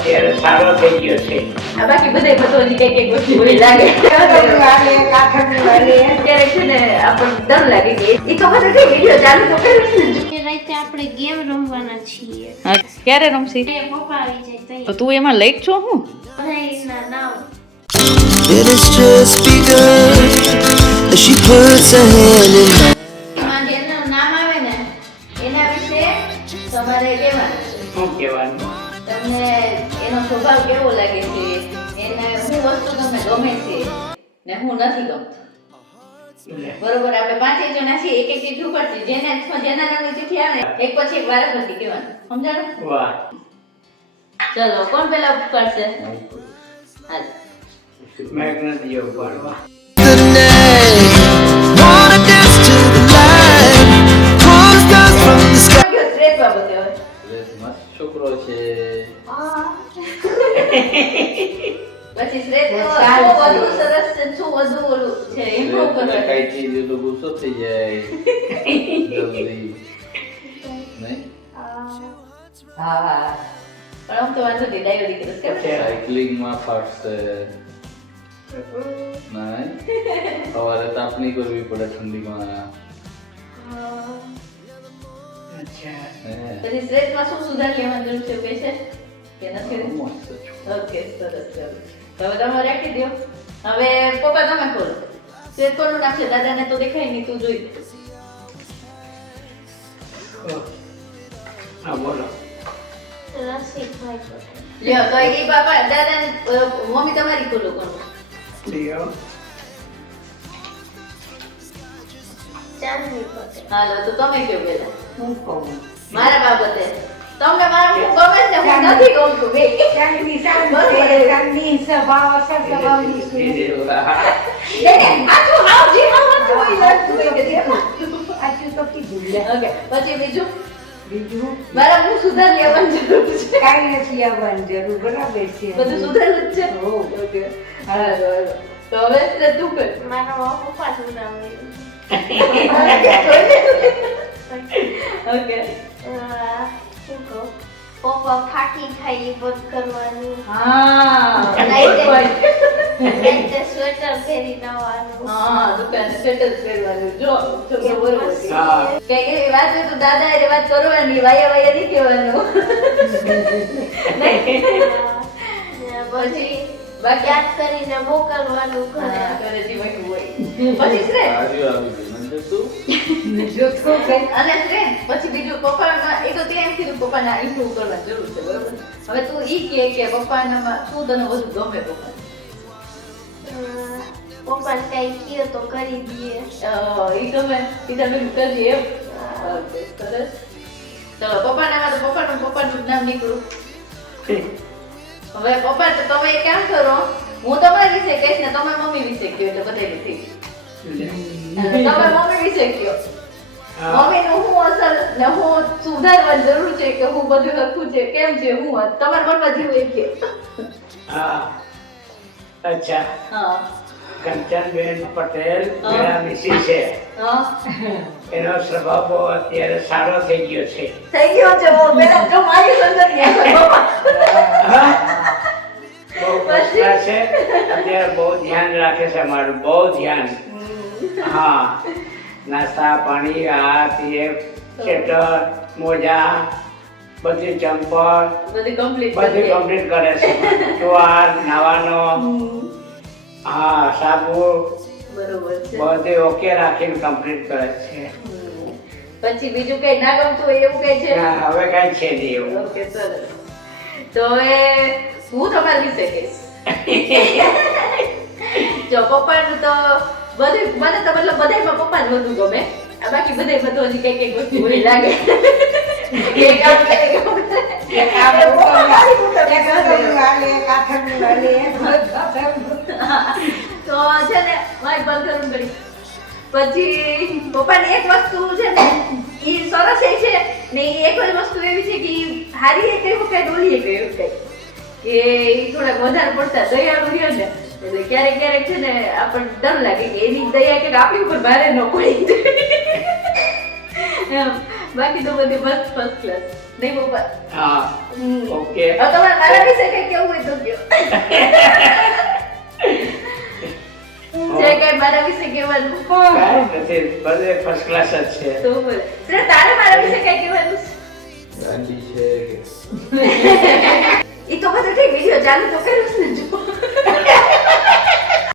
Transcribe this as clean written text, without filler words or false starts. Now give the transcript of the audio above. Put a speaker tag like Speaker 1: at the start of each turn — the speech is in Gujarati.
Speaker 1: અત્યારે સારો થઈ ગયો છે.
Speaker 2: આ બાકી બધાય બધો હજી કઈક કઈક વસ્તુ એવી લાગે અત્યારે છે ને આપણને ડર લાગે કે એ તો બધું ઠીક વિડીયો ચાલુ તો કરીશ ને
Speaker 3: કે રાતે આપણે ગેમ રમવાના છીએ.
Speaker 4: હા, ક્યારે રમશી?
Speaker 3: એ પપ્પા આવી જાય
Speaker 4: તો તું એમાં લઈ છો હું?
Speaker 3: બધાયના નામ.
Speaker 5: It has just begun as she puts her hand in mine.
Speaker 2: એમાં જેનું નામ આવે ને એના વિશે તમારે કહેવાનું છે.
Speaker 1: શું કહેવાનું?
Speaker 2: તમને એનો સ્વભાવ કેવો લાગે છે, એને શું વસ્તુ તમને ગમે છે ને હું નથી ગમતું. બરોબર, આપણે પાંચેય જણા છીએ, એક એક ચીઠી ઉપડશે, જેના નામની ચીઠી આવે એક પછી એક વારાફરતી કહેવાનું. સમજાણું?
Speaker 1: વાહ.
Speaker 2: ચલો, કોણ પહેલા ઉપડશે? હાલ.
Speaker 1: મેં નથી ઉપાડવા.
Speaker 5: The night, wanna dance to the light, pull the stars from the sky.
Speaker 2: કયો શ્રેષ્ઠ બાબત હવે?
Speaker 6: મસ્ત છોકરો છે.
Speaker 2: પછી શ્રેષ્ઠ શું વધુ સરસ છે, શું વધુ ઓલું છે, improve
Speaker 6: તને
Speaker 2: કરવાનું.
Speaker 6: કાંઈ ચીજ હોય તો ગુસ્સો થઈ જાય જલ્દી. નહીં?
Speaker 2: હા, પણ આમ તો વાંધો નહીં, ડાયો દીકરો છે. કેમ?
Speaker 6: સાયકલિંગમાં ફાટશે નહીં? સવારે તાપ નહીં કરવી પડે ઠંડીમાં.
Speaker 1: અચ્છા.
Speaker 6: હે.
Speaker 2: પછી શ્રેષ્ઠમાં શું સુધાર લેવાની જરૂર છે, કહે છે કે નથી?
Speaker 6: મસ્ત છોકરો.
Speaker 2: ઓકે, સરસ, ચલો. તો હવે તમે રાખી દો. હવે પપ્પા તમે ખોલો. શ્રેષ્ઠ કોનું નામ છે? દાદાને તો દેખાય નહીં, તું જોઈ.
Speaker 1: હા, બોલો.
Speaker 3: રસિકભાઈ પટેલ.
Speaker 2: લ્યો, તો એ બાપા દાદાને મમ્મી તમારી ખોલો કોનું?
Speaker 1: લ્યો.
Speaker 3: ચાંદની પટેલ.
Speaker 2: હાલો, તો તમે કયો પહેલા.
Speaker 1: શું કહું?
Speaker 2: મારા બાબતે તમને મારા હું ગમે છે, હું નથી ગમતું બે. ઓકે, પછી બીજું મારા હું સુધાર લેવાની જરૂર છે. બધું સુધારેલું જ છે. Okay, hello. તો હવે તું કર.
Speaker 3: મારા પપ્પાનું નામ લેવું.
Speaker 2: ઓકે.
Speaker 3: શું કહું? પપ્પા ફાટી ખાય એ બંધ કરવાનું.
Speaker 2: હા,
Speaker 3: રાતે સ્વેટર પહેરી નવાનું.
Speaker 2: હા, દુકાને સ્વેટર પહેરવાનું. જો છોકરો બરોબર છે.
Speaker 1: હા.
Speaker 2: કે એવી વાત હોય તો દાદા એ વાત કરવાની, વાયા વાયા નહીં કહેવાનું.
Speaker 3: પછી
Speaker 2: બાકી
Speaker 3: યાદ કરીને મોકલવાનું ઘરે.
Speaker 2: ઘરે જીવન હોય. પછી શ્રેય
Speaker 6: આવ્યું આવી ગયું. નંબર શું?
Speaker 2: અને શ્રેય પછી બીજું પપ્પાના એ તો તે એમ કીધું પપ્પાના ઇમ્પ્રૂવ કરવાની જરૂર છે, બરોબર? હવે તું ઈ કે પપ્પાનામાં શું તને વધુ ગમે પપ્પા?
Speaker 3: પપ્પા કઈ કયો તો કરી દઈએ.
Speaker 2: ઈ ગમે ઈ તમે કરજે એમ. ઓકે, સરસ. ચલો, પપ્પાનામાં તો પપ્પાનું નામ નીકળું. હવે પપ્પા તો તમે એક કામ કરો, હું તમારા વિશે કહીશ ને તમે મમ્મી વિશે કહો એટલે બધાય થઈ. તમે મમ્મી વિશે કહો. મમ્મીનું હું અસર ને હું સુધારવાની જરૂર છે કે હું બધું લખું છે, કેમ છે, હું તમારા મનમાં જેવું એ કહો.
Speaker 1: હા. અચ્છા.
Speaker 2: હા.
Speaker 1: કંચનબેન પટેલ મેરા મિસિસ છે.
Speaker 2: હા.
Speaker 1: એનો સ્વભાવ બહુ અત્યારે સારો થઈ ગયો છે.
Speaker 2: થઈ ગયો છે. ઓ બેટા જો મારી અંદર ગયા પપ્પા.
Speaker 1: હા? બહુ કષ્ટા છે. અત્યારે બહુ ધ્યાન રાખે છે મારું, બહુ ધ્યાન. હા, નાસ્તા પાણી, આ તે સ્વેટર, મોજા, બધી ચંપલ
Speaker 2: બધી કમ્પ્લીટ
Speaker 1: બધી કમ્પ્લીટ કરે છે. ચોહાર નાવાનો, હા, સાબુ
Speaker 2: બરોબર છે.
Speaker 1: બધે ઓકે રાખીને કમ્પ્લીટ કરે છે.
Speaker 2: પછી બીજું કઈ ના ગમતું હોય એવું કઈ છે?
Speaker 1: ના, હવે કઈ છે નહીં એવું.
Speaker 2: ઓકે, સરસ. તો હવે હું તમારા વિશે કહીશ. જો પપ્પાનું તો બધે મને તો મતલબ બધાયમાં પપ્પા જ વધુ ગમે. આ બાકી બધાય બધું હજી કઈક કઈક વસ્તુ ઓલી લાગે. એક આમ કરે, એક આમ કરે. તો છે ને મારી બંધ કરું કરી. પછી પપ્પાની એક વસ્તુ છે ને ઈ સરસ એ છે ને ઈ એક જ વસ્તુ એવી છે કે ઈ હારી એ કઈ વખત ડોલી એ કઈ વખત કે ઈ થોડાક વધારે પડતા દયાળુ રહ્યો ને એટલે ક્યારેક ક્યારેક છે ને આપણને ડર લાગે કે એની દયા કે આપણી ઉપર ભારે ન પડી એમ. બાકી તો બધું બસ ફર્સ્ટ ક્લાસ નહીં પપ્પા
Speaker 1: હા ઓકે
Speaker 2: હવે તમારે મારા વિશે કઈ કેવું હોય તો કયો જે કઈ મારા વિશે કહેવાનું
Speaker 1: કાંઈ નથી બધે ફર્સ્ટ ક્લાસ જ છે
Speaker 2: તો બોલે શ્રેયા, તારે મારા વિશે કઈ કહેવાનું
Speaker 6: ગાંડી છે કે
Speaker 2: ઈ તો બધું ઠીક વિડિયો ચાલુ તો કર્યું છે